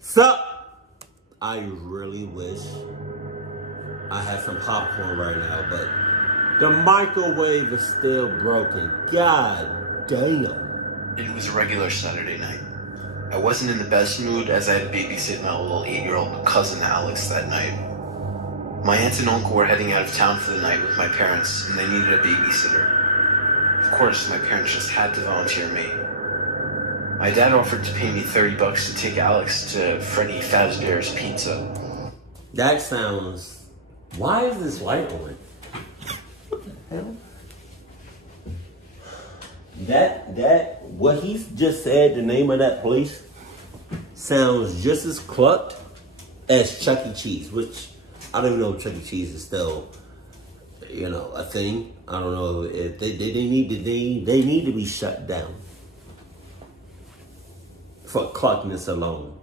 Sup? I really wish I had some popcorn right now, but the microwave is still broken. God damn. It was a regular Saturday night. I wasn't in the best mood as I had to babysit my little 8-year-old cousin Alex that night. My aunt and uncle were heading out of town for the night with my parents, and they needed a babysitter. Of course, my parents just had to volunteer me. My dad offered to pay me $30 to take Alex to Freddy Fazbear's Pizza. That sounds... Why is this light on? What the hell? What he just said, the name of that place, sounds just as clucked as Chuck E. Cheese, which I don't even know if Chuck E. Cheese is still, a thing. I don't know if they need to be shut down for cluckness alone,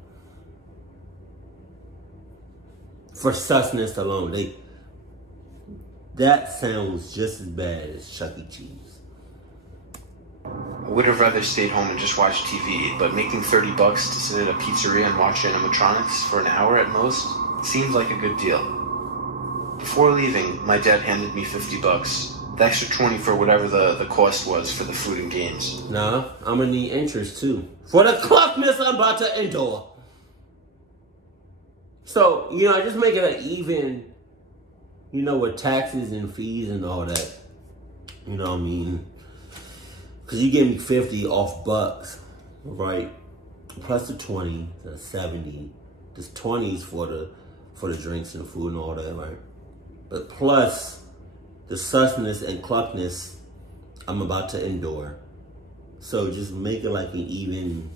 for susness alone. That sounds just as bad as Chuck E. Cheese. I would have rather stayed home and just watched TV, but making $30 to sit at a pizzeria and watch animatronics for an hour at most seemed like a good deal. Before leaving, my dad handed me $50, the extra 20 for whatever the cost was for the food and games. Nah, I'm gonna need interest too, for the cluckness I'm about to endure. So, I just make it an even, with taxes and fees and all that. You know what I mean? Because you give me 50 off bucks, right? Plus the 20, the 70. This 20s for the drinks and the food and all that, right? But plus the susness and cluckness I'm about to endure. So just make it like an even,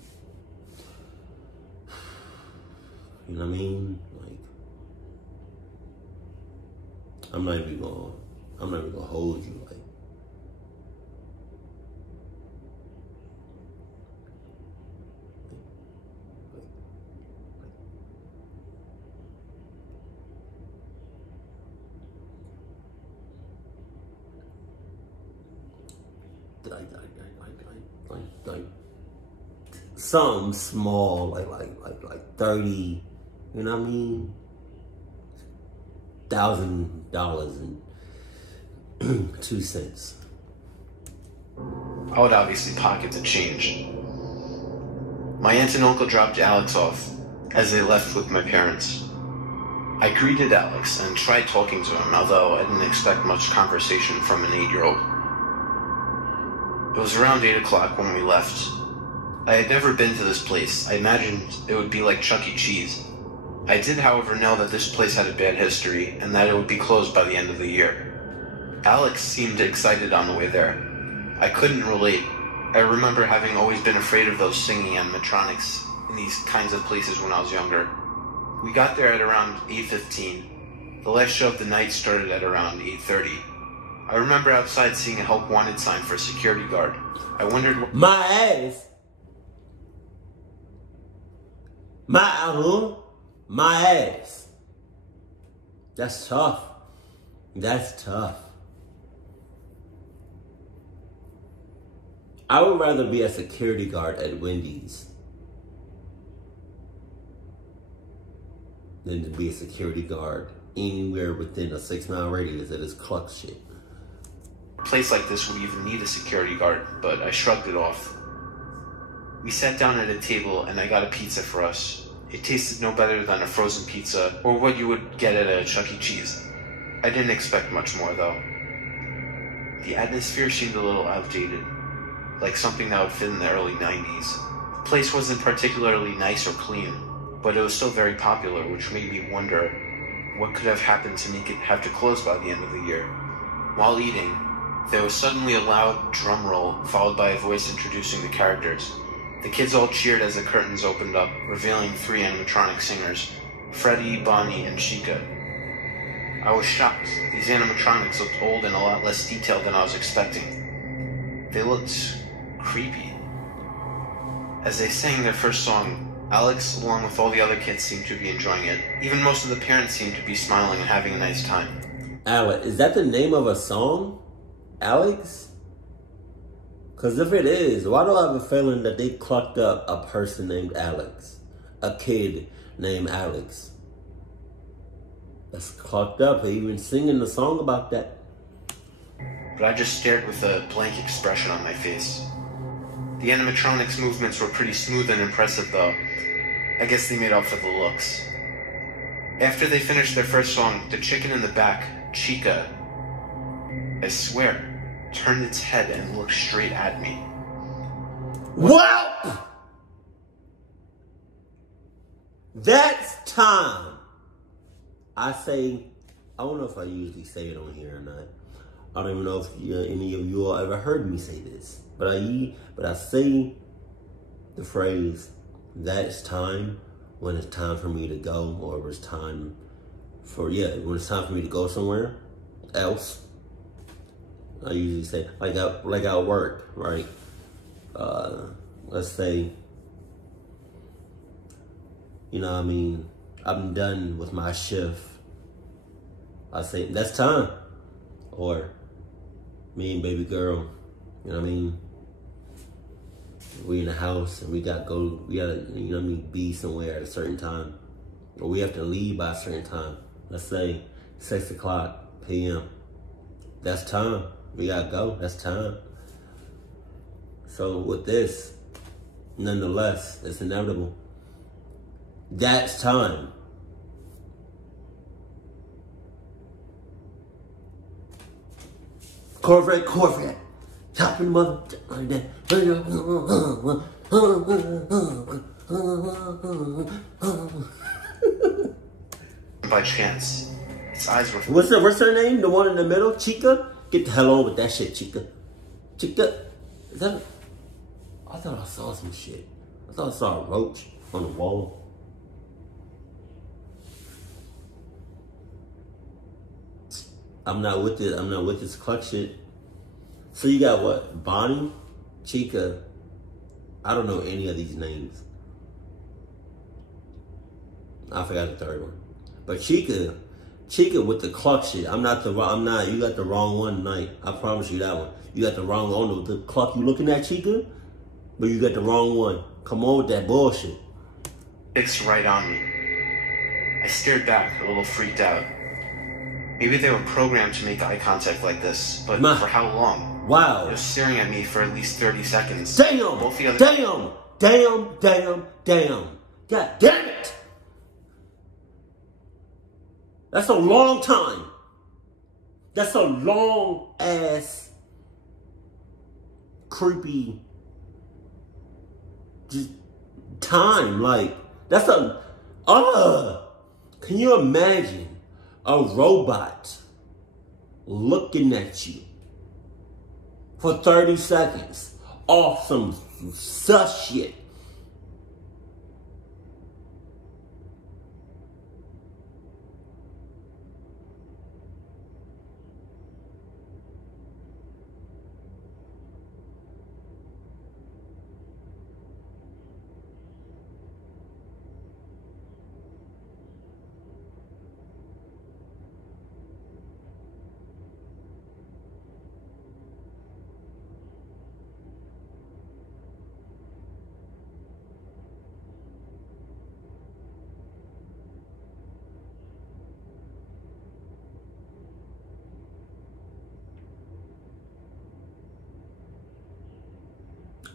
you know what I mean? Like, I'm not even gonna hold you, like. Like something small, like 30, you know what I mean? $1,000 and 2 cents. I would obviously pocket the change. My aunt and uncle dropped Alex off as they left with my parents. I greeted Alex and tried talking to him, although I didn't expect much conversation from an 8-year-old. It was around 8 o'clock when we left. I had never been to this place. I imagined it would be like Chuck E. Cheese. I did, however, know that this place had a bad history and that it would be closed by the end of the year. Alex seemed excited on the way there. I couldn't relate. I remember having always been afraid of those singing animatronics in these kinds of places when I was younger. We got there at around 8:15. The last show of the night started at around 8:30. I remember outside seeing a help wanted sign for a security guard. I wondered what... My ass. My ass. That's tough. That's tough. I would rather be a security guard at Wendy's than to be a security guard anywhere within a 6-mile radius of this cluck shit. A place like this would even need a security guard, but I shrugged it off. We sat down at a table and I got a pizza for us. It tasted no better than a frozen pizza or what you would get at a Chuck E. Cheese. I didn't expect much more though. The atmosphere seemed a little outdated, like something that would fit in the early 90s. The place wasn't particularly nice or clean, but it was still very popular, which made me wonder what could have happened to make it have to close by the end of the year. While eating, there was suddenly a loud drum roll, followed by a voice introducing the characters. The kids all cheered as the curtains opened up, revealing 3 animatronic singers, Freddy, Bonnie, and Chica. I was shocked. These animatronics looked old and a lot less detailed than I was expecting. They looked creepy. As they sang their first song, Alex, along with all the other kids, seemed to be enjoying it. Even most of the parents seemed to be smiling and having a nice time. Alex, is that the name of a song? Alex? Because if it is, why do I have a feeling that they clucked up a person named Alex? a kid named Alex. That's clocked up. He even singing the song about that. But I just stared with a blank expression on my face. The animatronics movements were pretty smooth and impressive though. I guess they made up for the looks. After they finished their first song, the chicken in the back, Chica, I swear, turned its head and looked straight at me. Well, that's time. I say, I don't know if I usually say it on here or not. I don't even know if any of you all ever heard me say this, but I say the phrase, "That's time," when it's time for me to go, or it's time for when it's time for me to go somewhere else. I usually say like at work, right? Let's say, you know what I mean, I'm done with my shift. I say, that's time. Or me and baby girl, you know what I mean? We in the house and we gotta, you know what I mean, be somewhere at a certain time. Or we have to leave by a certain time. Let's say 6 o'clock p.m. That's time. We gotta go, that's time. So with this, nonetheless, it's inevitable. That's time. Corvette. Chopping mother like that. By chance, its eyes were... What's her name? The one in the middle? Chica? Get the hell on with that shit, Chica. Chica? Is that... I thought I saw some shit. I thought I saw a roach on the wall. I'm not with this cluck shit. So you got what? Bonnie? Chica? I don't know any of these names. I forgot the third one. But Chica with the cluck shit. You got the wrong one tonight. I promise you that one. You got the wrong one. The cluck you looking at, Chica? But you got the wrong one. Come on with that bullshit. Fixed right on me. I stared back, a little freaked out. Maybe they were programmed to make eye contact like this, but for how long? Wow. They were staring at me for at least 30 seconds. Damn! Damn! God damn it! That's a long time. That's a long ass, creepy just time. Like, that's a, can you imagine a robot looking at you for 30 seconds off some sus shit?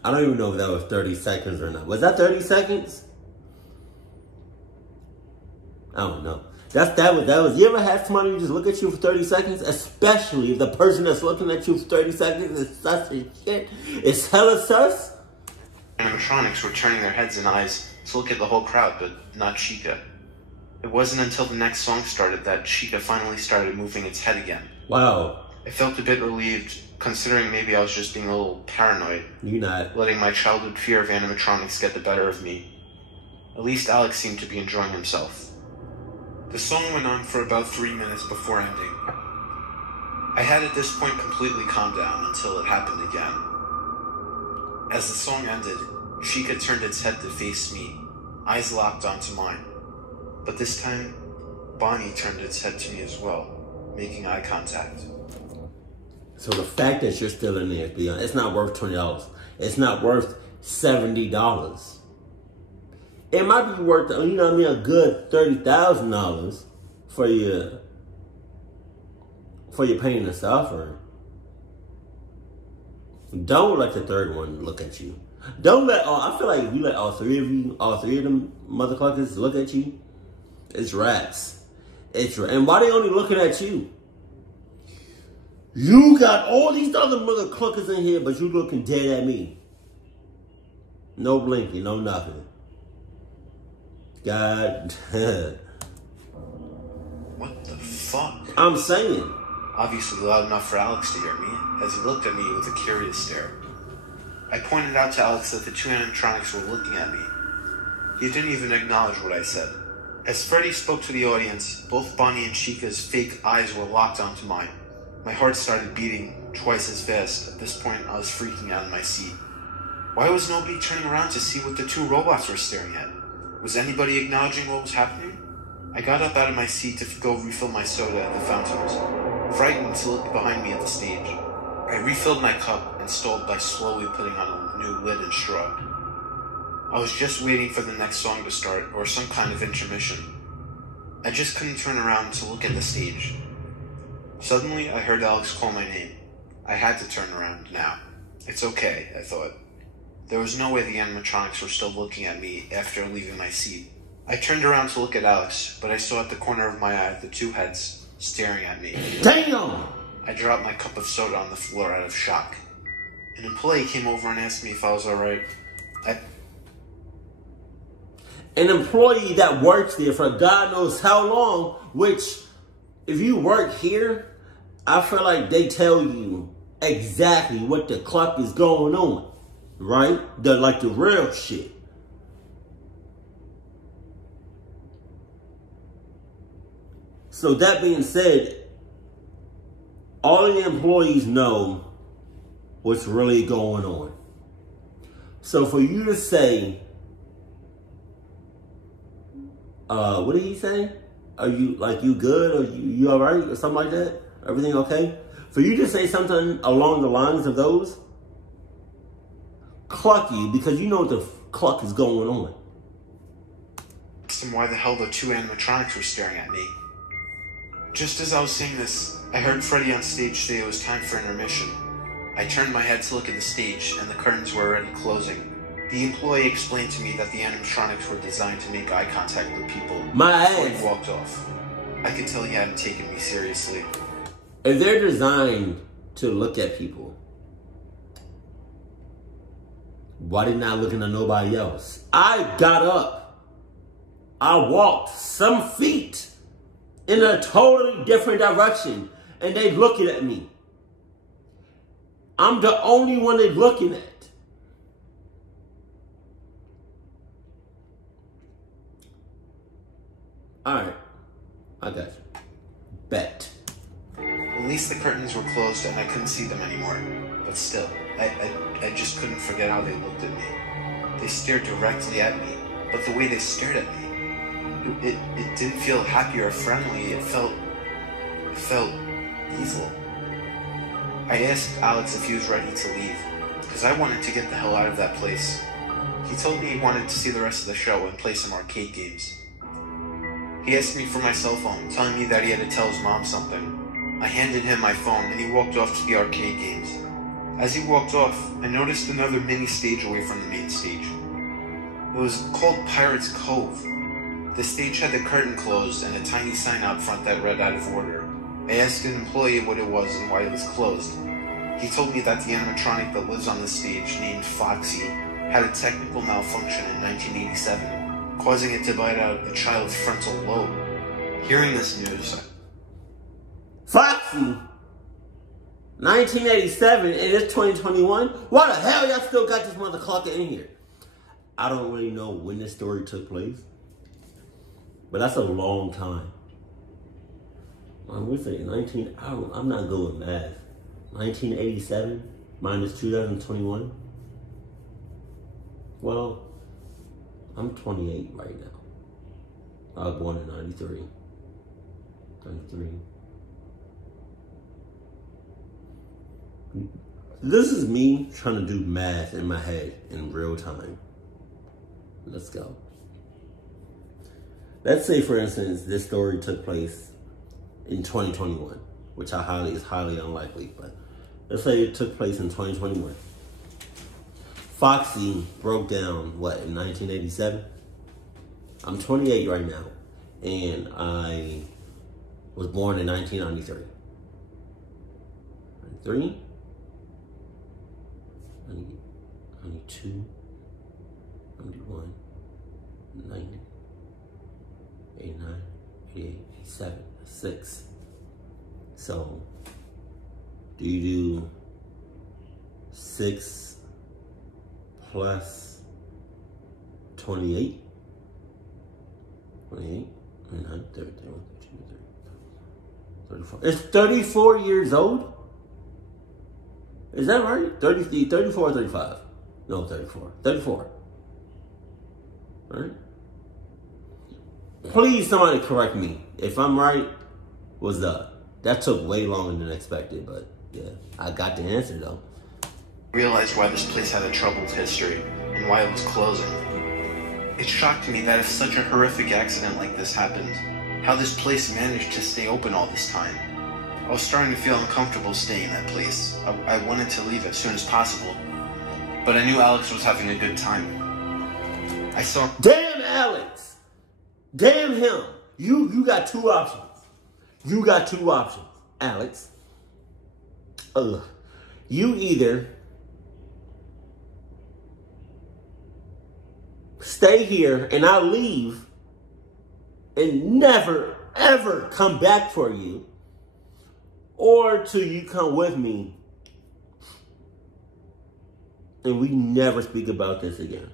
I don't even know if that was 30 seconds or not. Was that 30 seconds? I don't know. That was. You ever had somebody just look at you for 30 seconds? Especially if the person that's looking at you for 30 seconds is sus as shit. It's hella sus. Animatronics were turning their heads and eyes to look at the whole crowd, but not Chica. It wasn't until the next song started that Chica finally started moving its head again. Wow. I felt a bit relieved, considering maybe I was just being a little paranoid. You're not. Letting my childhood fear of animatronics get the better of me. At least Alex seemed to be enjoying himself. The song went on for about 3 minutes before ending. I had at this point completely calmed down until it happened again. As the song ended, Chica turned its head to face me, eyes locked onto mine. But this time, Bonnie turned its head to me as well, making eye contact. So the fact that you're still in there, it's not worth $20. It's not worth $70. it might be worth, you know what I mean, a good $30,000 for your pain and suffering. Don't let the third one look at you. Don't let I feel like if you let all three of them motherfuckers look at you, it's raps. And why they only looking at you? You got all these other motherfuckers in here, but you looking dead at me. No blinking, no nothing. God. What the fuck? I'm saying. Obviously loud enough for Alex to hear me, as he looked at me with a curious stare. I pointed out to Alex that the two animatronics were looking at me. He didn't even acknowledge what I said. As Freddy spoke to the audience, both Bonnie and Chica's fake eyes were locked onto mine. My heart started beating twice as fast. At this point, I was freaking out in my seat. Why was nobody turning around to see what the two robots were staring at? Was anybody acknowledging what was happening? I got up out of my seat to go refill my soda at the fountains, frightened to look behind me at the stage. I refilled my cup and stalled by slowly putting on a new lid and straw. I was just waiting for the next song to start or some kind of intermission. I just couldn't turn around to look at the stage. Suddenly, I heard Alex call my name. I had to turn around now. It's okay, I thought. There was no way the animatronics were still looking at me after leaving my seat. I turned around to look at Alex, but I saw at the corner of my eye the two heads staring at me. Damn! I dropped my cup of soda on the floor out of shock. An employee came over and asked me if I was alright. An employee that works there for God knows how long, which, if you work here, I feel like they tell you exactly what the clock is going on, right? The real shit. So that being said, all the employees know what's really going on. So for you to say, what did he say? Are you, you good? Or you all right? Or something like that? Everything okay? For you to say something along the lines of those, cluck you, because you know what the cluck is going on. Asked him why the hell the two animatronics were staring at me. Just as I was saying this, I heard Freddy on stage say it was time for intermission. I turned my head to look at the stage, and the curtains were already closing. The employee explained to me that the animatronics were designed to make eye contact with people before he walked off. I could tell he hadn't taken me seriously. If they're designed to look at people, why they not looking at nobody else? I got up. I walked some feet in a totally different direction, and they looking at me. I'm the only one they looking at. Alright, I got you. Bet. At least the curtains were closed and I couldn't see them anymore. But still, I just couldn't forget how they looked at me. They stared directly at me, but the way they stared at me, it didn't feel happy or friendly. It felt evil. I asked Alex if he was ready to leave, because I wanted to get the hell out of that place. He told me he wanted to see the rest of the show and play some arcade games. He asked me for my cell phone, telling me that he had to tell his mom something. I handed him my phone and he walked off to the arcade games. As he walked off, I noticed another mini stage away from the main stage. It was called Pirates Cove. The stage had the curtain closed and a tiny sign out front that read out of order. I asked an employee what it was and why it was closed. He told me that the animatronic that lives on the stage, named Foxy, had a technical malfunction in 1987. Causing it to bite out a child's frontal lobe. Hearing this news, Foxy, 1987, and it's 2021. Why the hell y'all still got this motherfucker in here? I don't really know when this story took place, but that's a long time. We say 19. I'm not good with math. 1987 minus 2021. Well, I'm 28 right now. I was born in 93. 93. This is me trying to do math in my head in real time. Let's go. let's say, for instance, this story took place in 2021, which is highly unlikely, but let's say it took place in 2021. Foxy broke down, what, in 1987? I'm 28 right now, and I was born in 1993. 93? 92? 91? 90? 89? 88? 87? 6. So, do you do 6 plus 28? 28? 29, 30, 31, 32, 34. It's 34 years old? Is that right? 34 or 35? No, 34. 34. All right? Please, somebody correct me. If I'm right, what's up? That took way longer than expected, but yeah, I got the answer though. I realized why this place had a troubled history and why it was closing. It shocked me that if such a horrific accident like this happened, how this place managed to stay open all this time. I was starting to feel uncomfortable staying in that place. I wanted to leave as soon as possible, but I knew Alex was having a good time. I saw... Damn Alex! Damn him! You got 2 options. You got 2 options, Alex. You either stay here and I'll leave and never, ever come back for you, or till you come with me and we never speak about this again.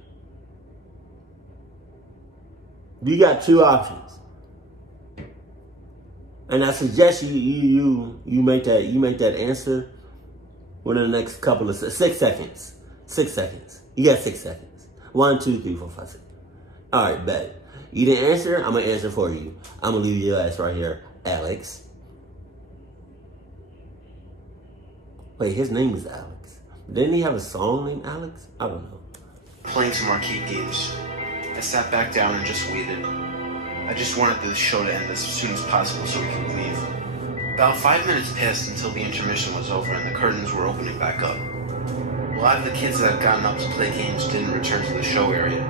You got 2 options. And I suggest you make that answer within the next couple of 6 seconds. 6 seconds. You got 6 seconds. 1, 2, 3, 4, 5, 6. All right, bet. You didn't answer, I'm gonna answer for you. I'm gonna leave your ass right here, Alex. Wait, his name is Alex. Didn't he have a song named Alex? I don't know. Playing some arcade games. I sat back down and just waited. I just wanted the show to end as soon as possible so we could leave. About 5 minutes passed until the intermission was over and the curtains were opening back up. A lot of the kids that had gotten up to play games didn't return to the show area.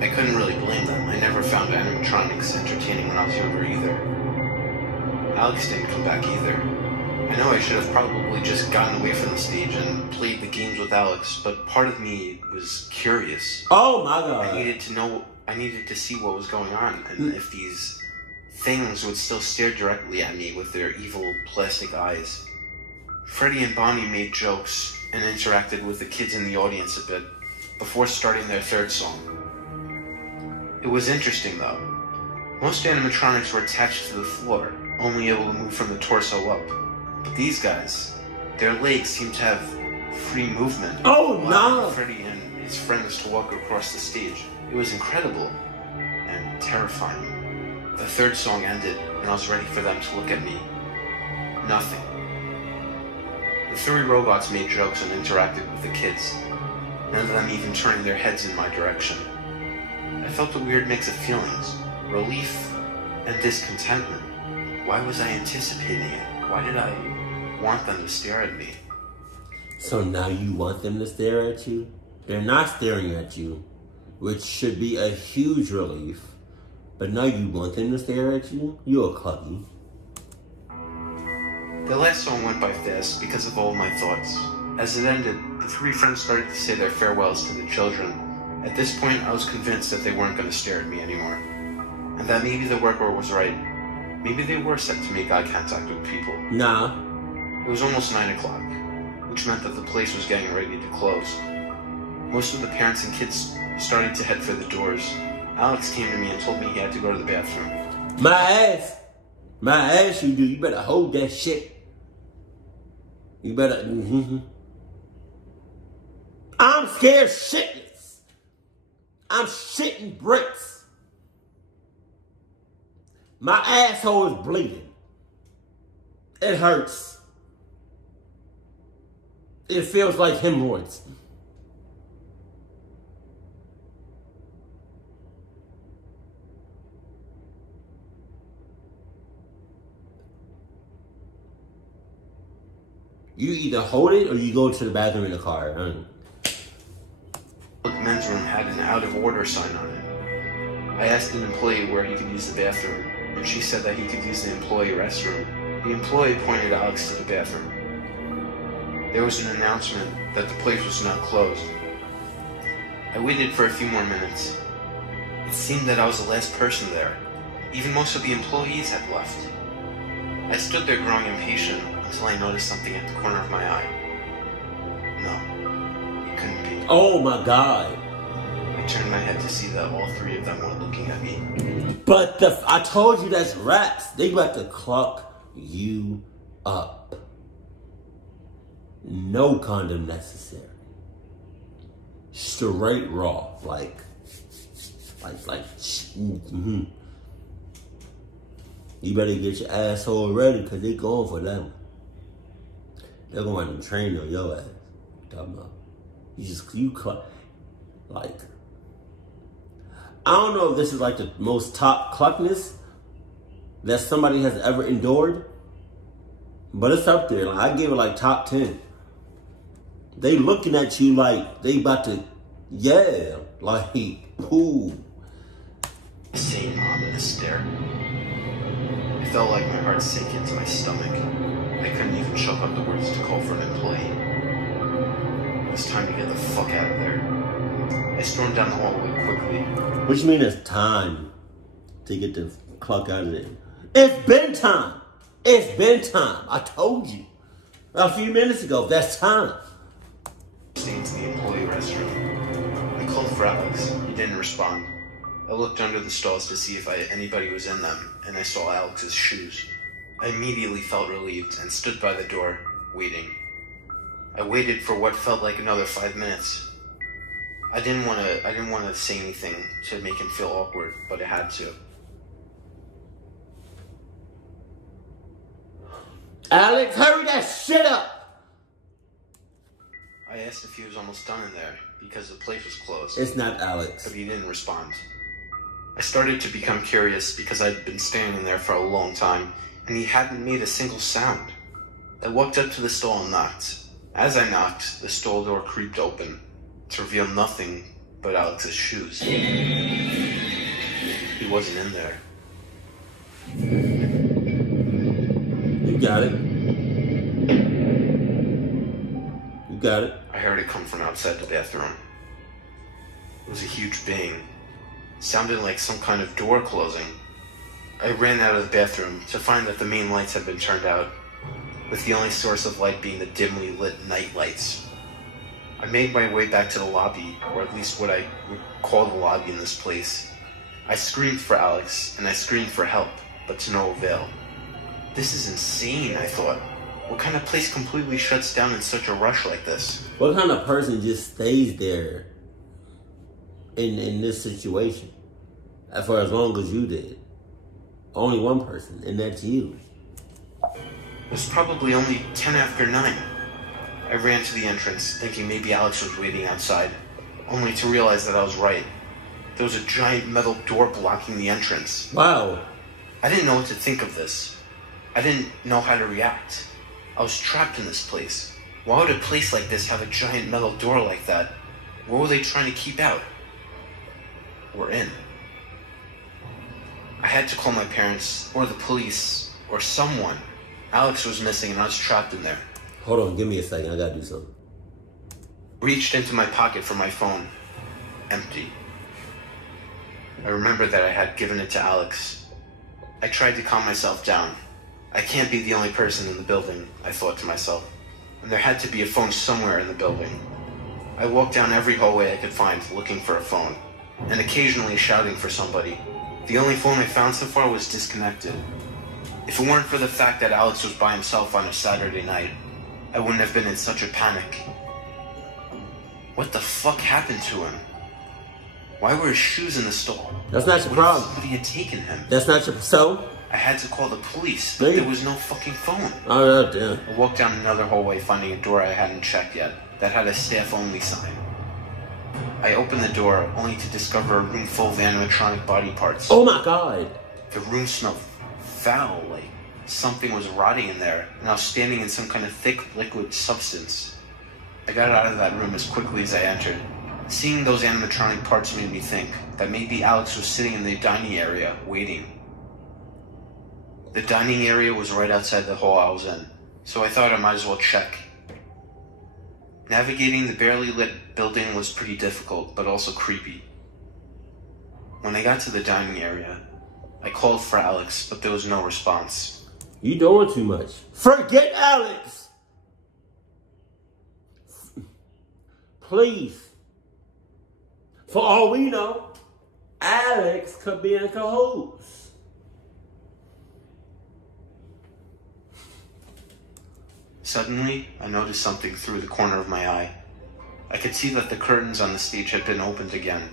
I couldn't really blame them. I never found animatronics entertaining when I was younger either. Alex didn't come back either. I know I should have probably just gotten away from the stage and played the games with Alex, but part of me was curious. Oh my God. I needed to see what was going on and if these things would still stare directly at me with their evil plastic eyes. Freddie and Bonnie made jokes and interacted with the kids in the audience a bit before starting their 3rd song. It was interesting though. Most animatronics were attached to the floor, only able to move from the torso up. But these guys, their legs seemed to have free movement. Oh no! Freddie and his friends to walk across the stage. It was incredible and terrifying. The 3rd song ended and I was ready for them to look at me. Nothing. The 3 robots made jokes and interacted with the kids, none of them even turning their heads in my direction. I felt a weird mix of feelings, relief and discontentment. Why was I anticipating it? Why did I want them to stare at me? So now you want them to stare at you? They're not staring at you, which should be a huge relief. But now you want them to stare at you? You're a clubby. The last song went by fast because of all my thoughts. As it ended, the 3 friends started to say their farewells to the children. At this point, I was convinced that they weren't going to stare at me anymore. And that maybe the worker was right. Maybe they were set to make eye contact with people. Nah. It was almost 9 o'clock, which meant that the place was getting ready to close. Most of the parents and kids started to head for the doors. Alex came to me and told me he had to go to the bathroom. My ass you do. You better hold that shit. You better, I'm scared shitless. I'm shitting bricks. My asshole is bleeding. It hurts. It feels like hemorrhoids. You either hold it or you go to the bathroom in the car. The men's room had an out of order sign on it. I asked an employee where he could use the bathroom, and she said that he could use the employee restroom. The employee pointed Alex to the bathroom. There was an announcement that the place was not closed. I waited for a few more minutes. It seemed that I was the last person there. Even most of the employees had left. I stood there growing impatient until I noticed something at the corner of my eye. No, it couldn't be. Oh my God. I turned my head to see that all three of them were looking at me. But I told you that's rats. They about to cluck you up. No condom necessary. Straight raw, You better get your asshole ready, cause they going for that one. They're going to train on your ass. Talking about I don't know if this is like the most top cluckness that somebody has ever endured, but it's up there. Like, I give it like top 10. They looking at you like they about to, ooh. Same ominous stare. It felt like my heart sank into my stomach. I couldn't even choke up the words to call for an employee. It was time to get the fuck out of there. I stormed down the hallway quickly. What do you mean it's time to get the cluck out of there? It's been time. It's been time. I told you a few minutes ago. That's time. Into the employee restroom. I called for Alex. He didn't respond. I looked under the stalls to see if anybody was in them, and I saw Alex's shoes. I immediately felt relieved and stood by the door, waiting. I waited for what felt like another 5 minutes. I didn't want to say anything to make him feel awkward, but I had to. Alex, hurry that shit up! I asked if he was almost done in there, because the place was closed. It's not Alex. But he didn't respond. I started to become curious because I'd been standing there for a long time, and he hadn't made a single sound. I walked up to the stall and knocked. As I knocked, the stall door creaked open to reveal nothing but Alex's shoes. He wasn't in there. You got it. You got it. I heard it come from outside the bathroom. It was a huge bang. It sounded like some kind of door closing. I ran out of the bathroom to find that the main lights had been turned out, with the only source of light being the dimly lit night lights. I made my way back to the lobby, or at least what I would call the lobby in this place. I screamed for Alex, and I screamed for help, but to no avail. This is insane, I thought. What kind of place completely shuts down in such a rush like this? What kind of person just stays there in this situation for as long as you did? Only one person, and that's you. It was probably only 10 after 9. I ran to the entrance, thinking maybe Alex was waiting outside, only to realize that I was right. There was a giant metal door blocking the entrance. Wow. I didn't know what to think of this. I didn't know how to react. I was trapped in this place. Why would a place like this have a giant metal door like that? What were they trying to keep out? Or in? I had to call my parents, or the police, or someone. Alex was missing and I was trapped in there. Hold on, give me a second. I gotta do something. Reached into my pocket for my phone. Empty. I remembered that I had given it to Alex. I tried to calm myself down. I can't be the only person in the building, I thought to myself. And there had to be a phone somewhere in the building. I walked down every hallway I could find looking for a phone, and occasionally shouting for somebody. The only phone I found so far was disconnected. If it weren't for the fact that Alex was by himself on a Saturday night, I wouldn't have been in such a panic. What the fuck happened to him? Why were his shoes in the stall? That's not your problem. What if somebody had taken him? That's not your... So? I had to call the police, but there was no fucking phone. Oh, damn. I walked down another hallway, finding a door I hadn't checked yet, that had a staff-only sign. I opened the door, only to discover a room full of animatronic body parts. Oh my God. The room smelled foul, like something was rotting in there, and I was standing in some kind of thick liquid substance. I got out of that room as quickly as I entered. Seeing those animatronic parts made me think that maybe Alex was sitting in the dining area, waiting. The dining area was right outside the hall I was in, so I thought I might as well check. Navigating the barely lit building was pretty difficult, but also creepy. When I got to the dining area, I called for Alex, but there was no response. You doing too much. Forget Alex! Please. For all we know, Alex could be in cahoots. Suddenly, I noticed something through the corner of my eye. I could see that the curtains on the stage had been opened again.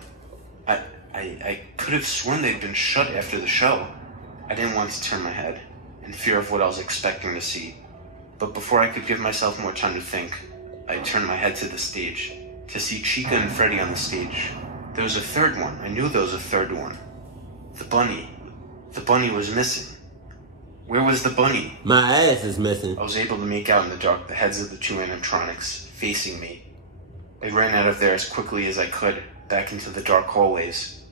I could have sworn they'd been shut after the show. I didn't want to turn my head, in fear of what I was expecting to see. But before I could give myself more time to think, I turned my head to the stage, to see Chica and Freddy on the stage. There was a third one. I knew there was a third one. The bunny. The bunny was missing. Where was the bunny? My ass is missing. I was able to make out in the dark the heads of the two animatronics, facing me. I ran out of there as quickly as I could, back into the dark hallways.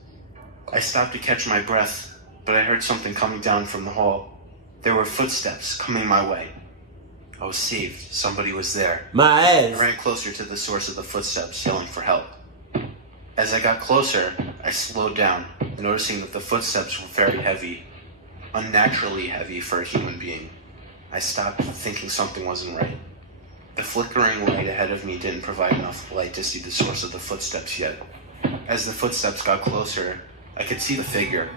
I stopped to catch my breath, but I heard something coming down from the hall. There were footsteps coming my way. I was saved. Somebody was there. My ass. I ran closer to the source of the footsteps, yelling for help. As I got closer, I slowed down, noticing that the footsteps were very heavy, unnaturally heavy for a human being. I stopped, thinking something wasn't right. The flickering light ahead of me didn't provide enough light to see the source of the footsteps yet. As the footsteps got closer, I could see the figure.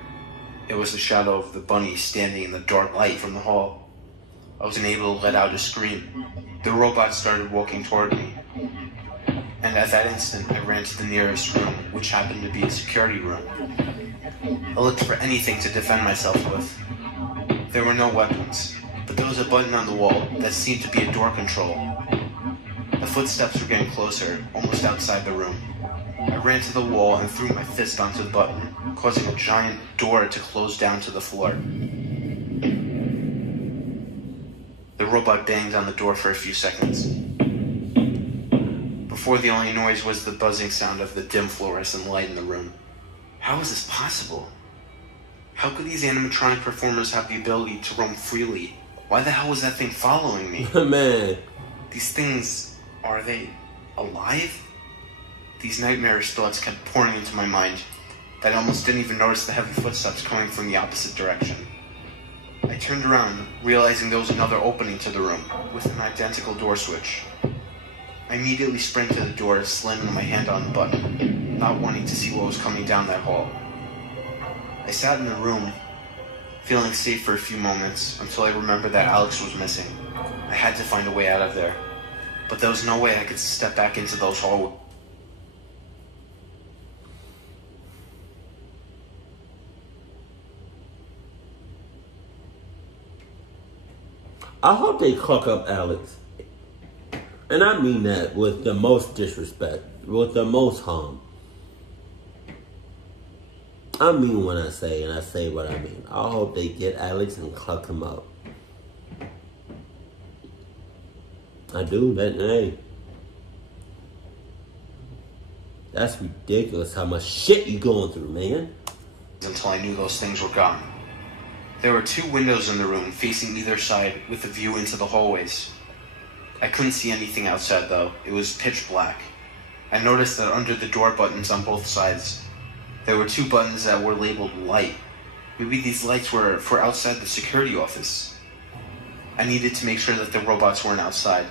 It was the shadow of the bunny standing in the dark light from the hall. I wasn't able to let out a scream. The robot started walking toward me. And at that instant, I ran to the nearest room, which happened to be a security room. I looked for anything to defend myself with. There were no weapons, but there was a button on the wall that seemed to be a door control. The footsteps were getting closer, almost outside the room. I ran to the wall and threw my fist onto the button, causing a giant door to close down to the floor. The robot banged on the door for a few seconds. Before the only noise was the buzzing sound of the dim fluorescent light in the room. How is this possible? How could these animatronic performers have the ability to roam freely? Why the hell was that thing following me? Man. These things, are they alive? These nightmarish thoughts kept pouring into my mind that I almost didn't even notice the heavy footsteps coming from the opposite direction. I turned around, realizing there was another opening to the room, with an identical door switch. I immediately sprang to the door, slamming my hand on the button, not wanting to see what was coming down that hall. I sat in the room, feeling safe for a few moments, until I remembered that Alex was missing. I had to find a way out of there, but there was no way I could step back into those hallways. I hope they cook up Alex. And I mean that with the most disrespect, with the most harm. I mean when I say, and I say what I mean. I hope they get Alex and cluck him up. I do, hey. That's ridiculous how much shit you going through, man. Until I knew those things were gone. There were 2 windows in the room facing either side with a view into the hallways. I couldn't see anything outside though. It was pitch black. I noticed that under the door buttons on both sides, there were 2 buttons that were labeled light. Maybe these lights were for outside the security office. I needed to make sure that the robots weren't outside.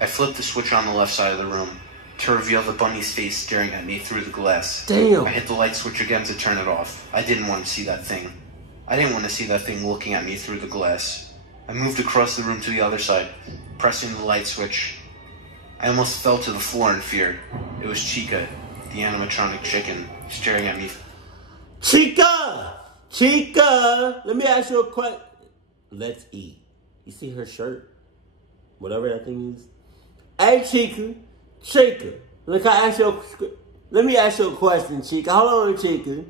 I flipped the switch on the left side of the room to reveal the bunny's face staring at me through the glass. Damn. I hit the light switch again to turn it off. I didn't want to see that thing. I didn't want to see that thing looking at me through the glass. I moved across the room to the other side, pressing the light switch. I almost fell to the floor in fear. It was Chica, the animatronic chicken, staring at me. Chica! Chica! Let me ask you a question. Let's eat. You see her shirt? Whatever that thing is. Hey, Chica. Chica. Let me ask you a question, Chica. Hold on, Chica.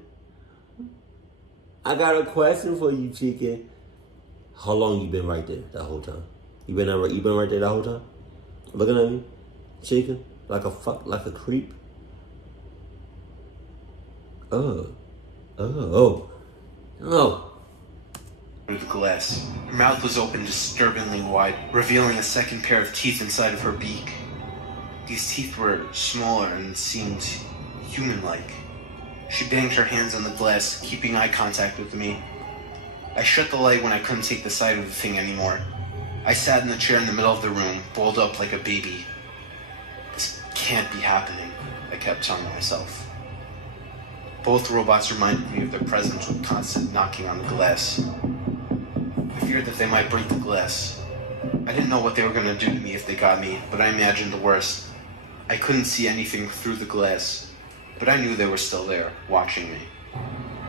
I got a question for you, Chica. How long you been right there that whole time? You been right there that whole time? Looking at me? Shaking? Like a creep? Oh. Through the glass. Her mouth was open disturbingly wide, revealing a second pair of teeth inside of her beak. These teeth were smaller and seemed human-like. She banged her hands on the glass, keeping eye contact with me. I shut the light when I couldn't take the sight of the thing anymore. I sat in the chair in the middle of the room, balled up like a baby. This can't be happening, I kept telling myself. Both robots reminded me of their presence with constant knocking on the glass. I feared that they might break the glass. I didn't know what they were going to do to me if they got me, but I imagined the worst. I couldn't see anything through the glass, but I knew they were still there, watching me.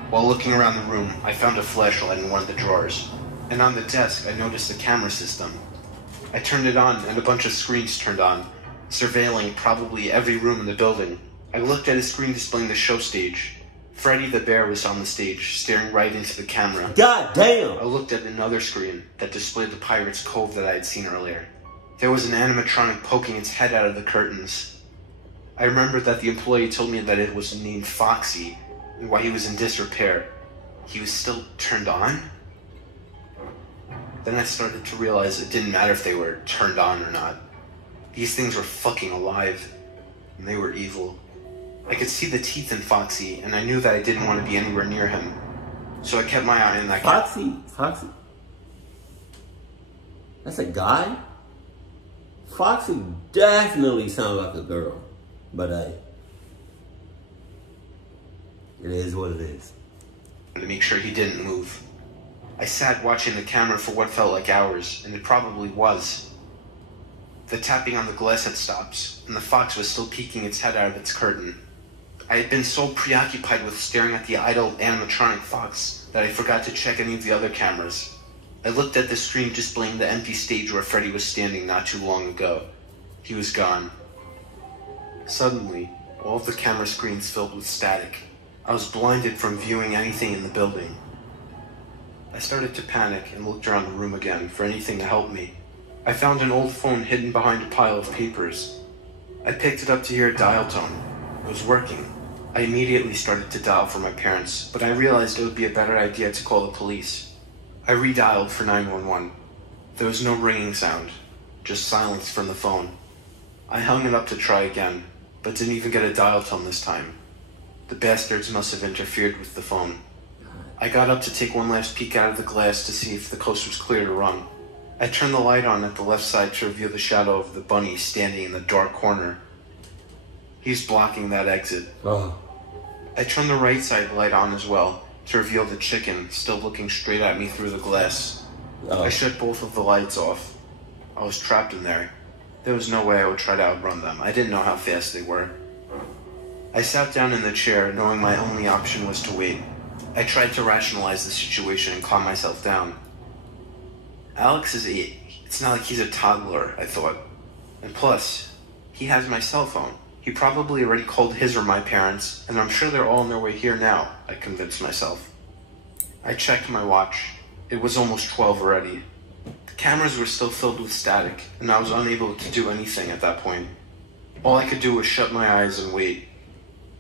While looking around the room, I found a flashlight in one of the drawers, and on the desk I noticed a camera system. I turned it on, and a bunch of screens turned on, surveilling probably every room in the building. I looked at a screen displaying the show stage. Freddy the Bear was on the stage, staring right into the camera. God damn! I looked at another screen that displayed the Pirate's Cove that I had seen earlier. There was an animatronic poking its head out of the curtains. I remembered that the employee told me that it was named Foxy, and while he was in disrepair, he was still turned on? Then I started to realize it didn't matter if they were turned on or not. These things were fucking alive, and they were evil. I could see the teeth in Foxy, and I knew that I didn't want to be anywhere near him. So I kept my eye on that Foxy? That's a guy? Foxy definitely sounds like a girl. But hey, it is what it is. To make sure he didn't move. I sat watching the camera for what felt like hours, and it probably was. The tapping on the glass had stopped, and the fox was still peeking its head out of its curtain. I had been so preoccupied with staring at the idle animatronic fox that I forgot to check any of the other cameras. I looked at the screen displaying the empty stage where Freddy was standing not too long ago. He was gone. Suddenly, all of the camera screens filled with static. I was blinded from viewing anything in the building. I started to panic and looked around the room again for anything to help me. I found an old phone hidden behind a pile of papers. I picked it up to hear a dial tone. It was working. I immediately started to dial for my parents, but I realized it would be a better idea to call the police. I redialed for 911. There was no ringing sound, just silence from the phone. I hung it up to try again, but didn't even get a dial tone this time. The bastards must have interfered with the phone. I got up to take one last peek out of the glass to see if the coast was clear to run. I turned the light on at the left side to reveal the shadow of the bunny standing in the dark corner. He's blocking that exit. Oh. I turned the right side light on as well to reveal the chicken still looking straight at me through the glass. Oh. I shut both of the lights off. I was trapped in there. There was no way I would try to outrun them. I didn't know how fast they were. I sat down in the chair, knowing my only option was to wait. I tried to rationalize the situation and calm myself down. Alex is 8. It's not like he's a toddler, I thought. And plus, he has my cell phone. He probably already called his or my parents, and I'm sure they're all on their way here now, I convinced myself. I checked my watch. It was almost 12 already. The cameras were still filled with static, and I was unable to do anything at that point. All I could do was shut my eyes and wait.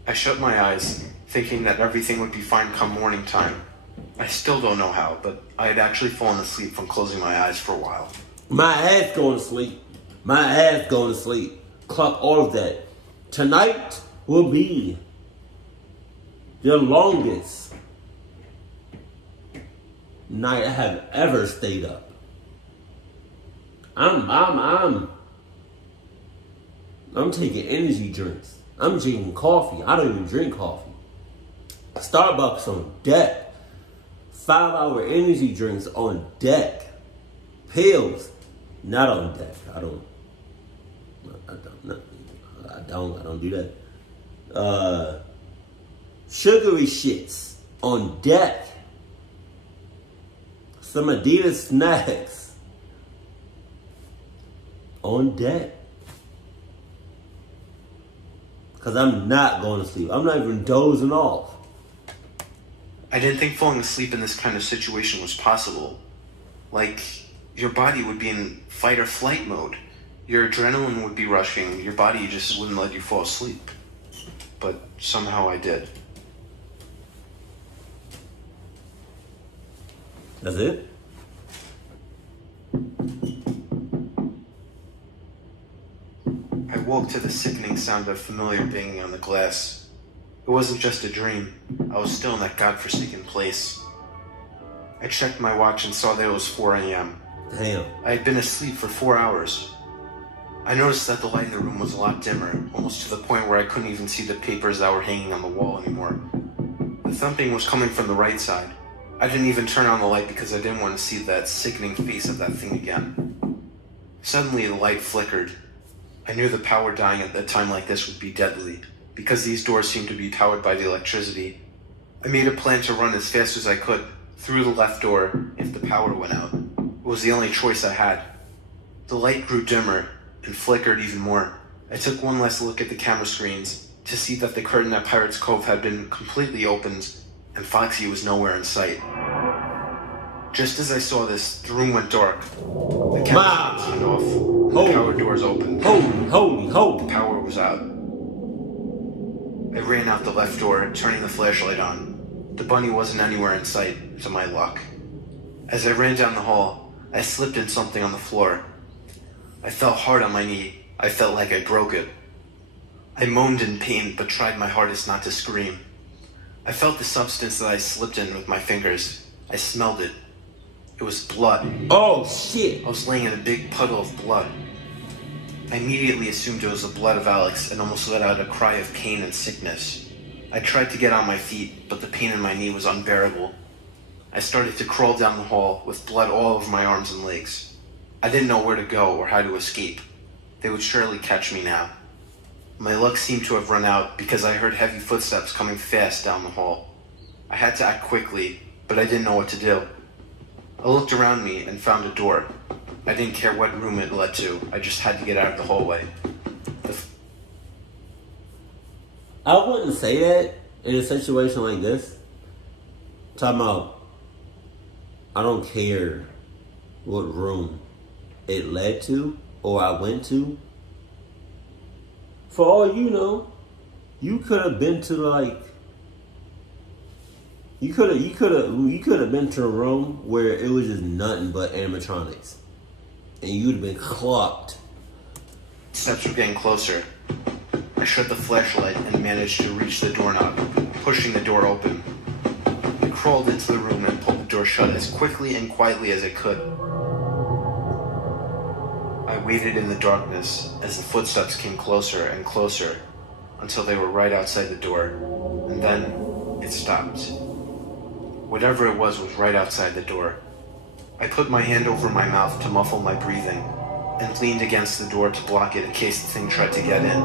I shut my eyes, thinking that everything would be fine come morning time. I still don't know how, but I had actually fallen asleep from closing my eyes for a while. My ass going to sleep. My ass going to sleep. Clock all of that. Tonight will be the longest night I have ever stayed up. I'm taking energy drinks. I'm drinking coffee. I don't even drink coffee. Starbucks on deck. 5-hour energy drinks on deck. Pills not on deck. I don't do that. Sugary shits on deck. Some Adidas snacks on deck. Because I'm not going to sleep. I'm not even dozing off. I didn't think falling asleep in this kind of situation was possible. Like, your body would be in fight or flight mode. Your adrenaline would be rushing. Your body just wouldn't let you fall asleep. But somehow I did. That's it? I woke to the sickening sound of familiar banging on the glass. It wasn't just a dream. I was still in that godforsaken place. I checked my watch and saw that it was 4 a.m. Damn. I had been asleep for 4 hours. I noticed that the light in the room was a lot dimmer, almost to the point where I couldn't even see the papers that were hanging on the wall anymore. The thumping was coming from the right side. I didn't even turn on the light because I didn't want to see that sickening face of that thing again. Suddenly the light flickered. I knew the power dying at a time like this would be deadly, because these doors seemed to be powered by the electricity. I made a plan to run as fast as I could, through the left door, if the power went out. It was the only choice I had. The light grew dimmer, and flickered even more. I took one last look at the camera screens, to see that the curtain at Pirates Cove had been completely opened, and Foxy was nowhere in sight. Just as I saw this, the room went dark. The camera screens turned off, and the power doors opened. Holy. The power was out. I ran out the left door, turning the flashlight on. The bunny wasn't anywhere in sight, to my luck. As I ran down the hall, I slipped in something on the floor. I fell hard on my knee. I felt like I broke it. I moaned in pain, but tried my hardest not to scream. I felt the substance that I slipped in with my fingers. I smelled it. It was blood. Oh, shit. I was laying in a big puddle of blood. I immediately assumed it was the blood of Alex and almost let out a cry of pain and sickness. I tried to get on my feet, but the pain in my knee was unbearable. I started to crawl down the hall with blood all over my arms and legs. I didn't know where to go or how to escape. They would surely catch me now. My luck seemed to have run out because I heard heavy footsteps coming fast down the hall. I had to act quickly, but I didn't know what to do. I looked around me and found a door. I didn't care what room it led to. I just had to get out of the hallway. I wouldn't say that in a situation like this. Talking about, I don't care what room it led to or I went to. For all you know, you could have been to like, you could have been to a room where it was just nothing but animatronics, and you'd have been clocked. Steps were getting closer. I shut the flashlight and managed to reach the doorknob, pushing the door open. I crawled into the room and pulled the door shut as quickly and quietly as I could. I waited in the darkness as the footsteps came closer and closer until they were right outside the door, and then it stopped. Whatever it was right outside the door. I put my hand over my mouth to muffle my breathing and leaned against the door to block it in case the thing tried to get in.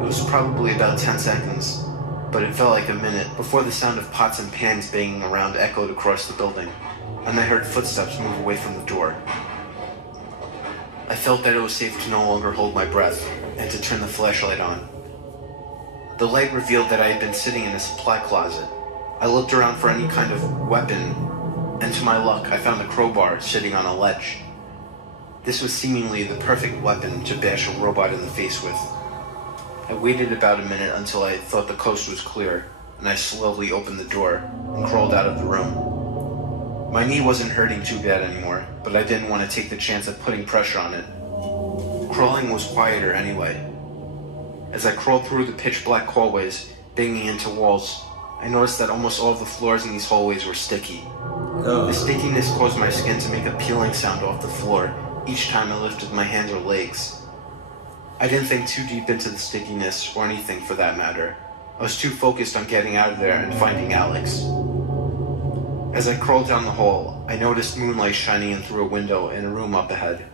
It was probably about 10 seconds, but it felt like a minute before the sound of pots and pans banging around echoed across the building, and I heard footsteps move away from the door. I felt that it was safe to no longer hold my breath and to turn the flashlight on. The light revealed that I had been sitting in a supply closet. I looked around for any kind of weapon, and to my luck, I found a crowbar sitting on a ledge. This was seemingly the perfect weapon to bash a robot in the face with. I waited about a minute until I thought the coast was clear, and I slowly opened the door and crawled out of the room. My knee wasn't hurting too bad anymore, but I didn't want to take the chance of putting pressure on it. Crawling was quieter anyway. As I crawled through the pitch-black hallways, banging into walls, I noticed that almost all of the floors in these hallways were sticky. The stickiness caused my skin to make a peeling sound off the floor each time I lifted my hands or legs. I didn't think too deep into the stickiness, or anything for that matter. I was too focused on getting out of there and finding Alex. As I crawled down the hall, I noticed moonlight shining in through a window in a room up ahead.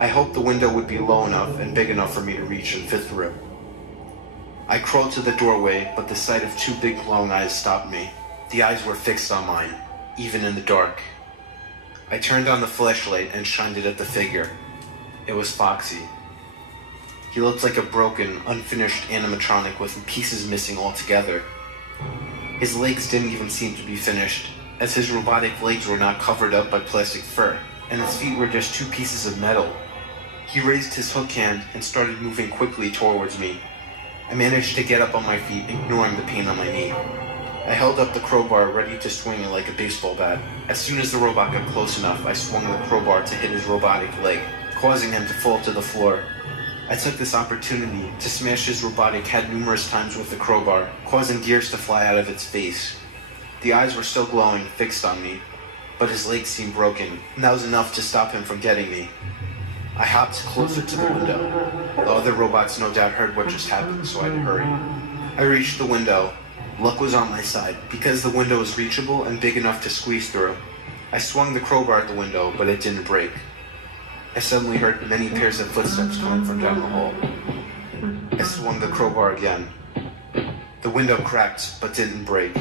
I hoped the window would be low enough and big enough for me to reach and fit through. I crawled to the doorway, but the sight of two big glowing eyes stopped me. The eyes were fixed on mine, even in the dark. I turned on the flashlight and shined it at the figure. It was Foxy. He looked like a broken, unfinished animatronic with pieces missing altogether. His legs didn't even seem to be finished, as his robotic legs were not covered up by plastic fur, and his feet were just 2 pieces of metal. He raised his hook hand and started moving quickly towards me. I managed to get up on my feet, ignoring the pain on my knee. I held up the crowbar, ready to swing it like a baseball bat. As soon as the robot got close enough, I swung the crowbar to hit his robotic leg, causing him to fall to the floor. I took this opportunity to smash his robotic head numerous times with the crowbar, causing gears to fly out of its face. The eyes were still glowing, fixed on me, but his legs seemed broken, and that was enough to stop him from getting me. I hopped closer to the window. The other robots no doubt heard what just happened, so I had to hurry. I reached the window. Luck was on my side, because the window was reachable and big enough to squeeze through. I swung the crowbar at the window, but it didn't break. I suddenly heard many pairs of footsteps coming from down the hall. I swung the crowbar again. The window cracked, but didn't break.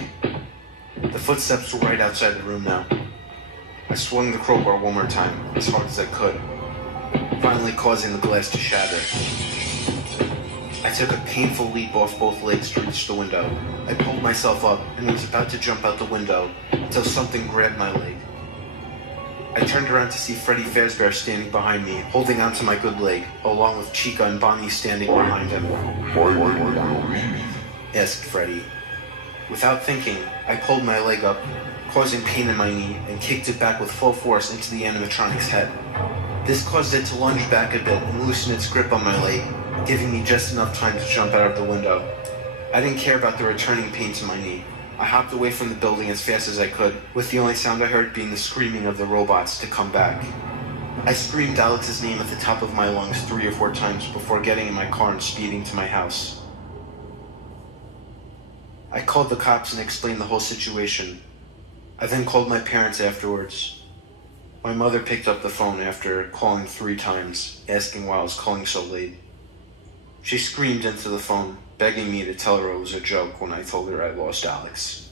The footsteps were right outside the room now. I swung the crowbar one more time, as hard as I could, finally causing the glass to shatter. I took a painful leap off both legs to reach the window. I pulled myself up and was about to jump out the window until something grabbed my leg. I turned around to see Freddy Fazbear standing behind me, holding onto my good leg, along with Chica and Bonnie standing behind him. Asked Freddy. Without thinking, I pulled my leg up, causing pain in my knee, and kicked it back with full force into the animatronic's head. This caused it to lunge back a bit and loosen its grip on my leg, giving me just enough time to jump out of the window. I didn't care about the returning pain to my knee. I hopped away from the building as fast as I could, with the only sound I heard being the screaming of the robots to come back. I screamed Alex's name at the top of my lungs 3 or 4 times before getting in my car and speeding to my house. I called the cops and explained the whole situation. I then called my parents afterwards. My mother picked up the phone after calling 3 times, asking why I was calling so late. She screamed into the phone, begging me to tell her it was a joke when I told her I lost Alex.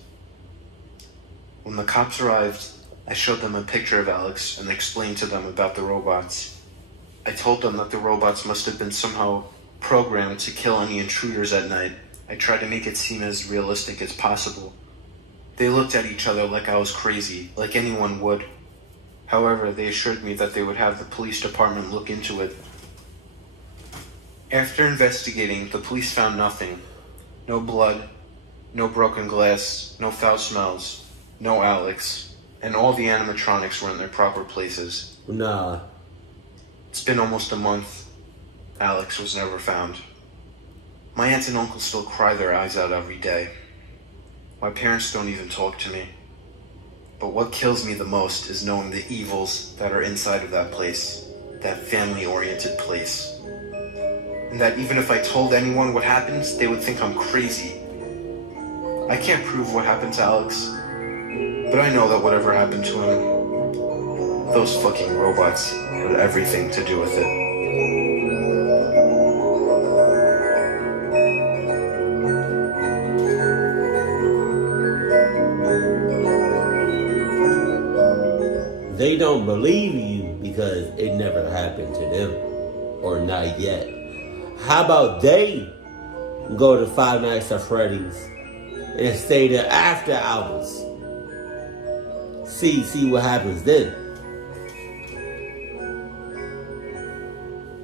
When the cops arrived, I showed them a picture of Alex and explained to them about the robots. I told them that the robots must have been somehow programmed to kill any intruders at night. I tried to make it seem as realistic as possible. They looked at each other like I was crazy, like anyone would. However, they assured me that they would have the police department look into it. After investigating, the police found nothing. No blood, no broken glass, no foul smells, no Alex, and all the animatronics were in their proper places. Nah. It's been almost a month. Alex was never found. My aunt and uncle still cry their eyes out every day. My parents don't even talk to me. But what kills me the most is knowing the evils that are inside of that place, that family-oriented place. And that even if I told anyone what happens, they would think I'm crazy. I can't prove what happened to Alex, but I know that whatever happened to him, those fucking robots had everything to do with it. They don't believe you because it never happened to them, or not yet. How about they go to Five Nights at Freddy's and stay there after hours? See what happens then.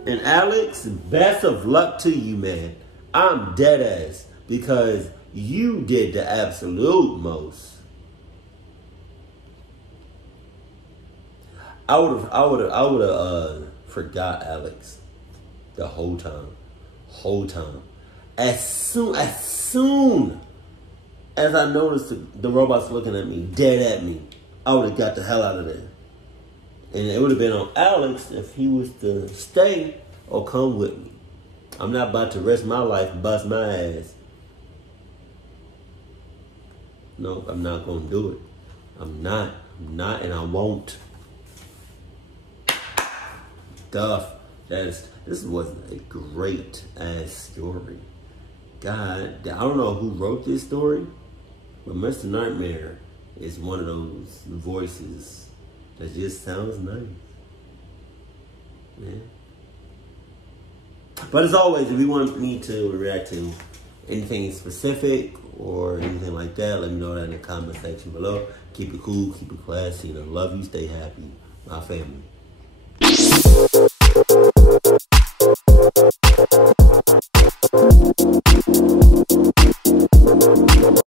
And Alex, best of luck to you, man. I'm dead ass because you did the absolute most. I would have forgot Alex the whole time. As soon as I noticed the robots looking at me, dead at me, I would have got the hell out of there. And it would have been on Alex if he was to stay or come with me. I'm not about to risk my life and bust my ass. No, I'm not going to do it. I'm not, and I won't. Duff, this was a great ass story. God, I don't know who wrote this story, but Mr. Nightmare is one of those voices that just sounds nice. Yeah. But as always, if you want me to react to anything specific or anything like that, let me know that in the comment section below. Keep it cool, keep it classy, and I love you. Stay happy, my family.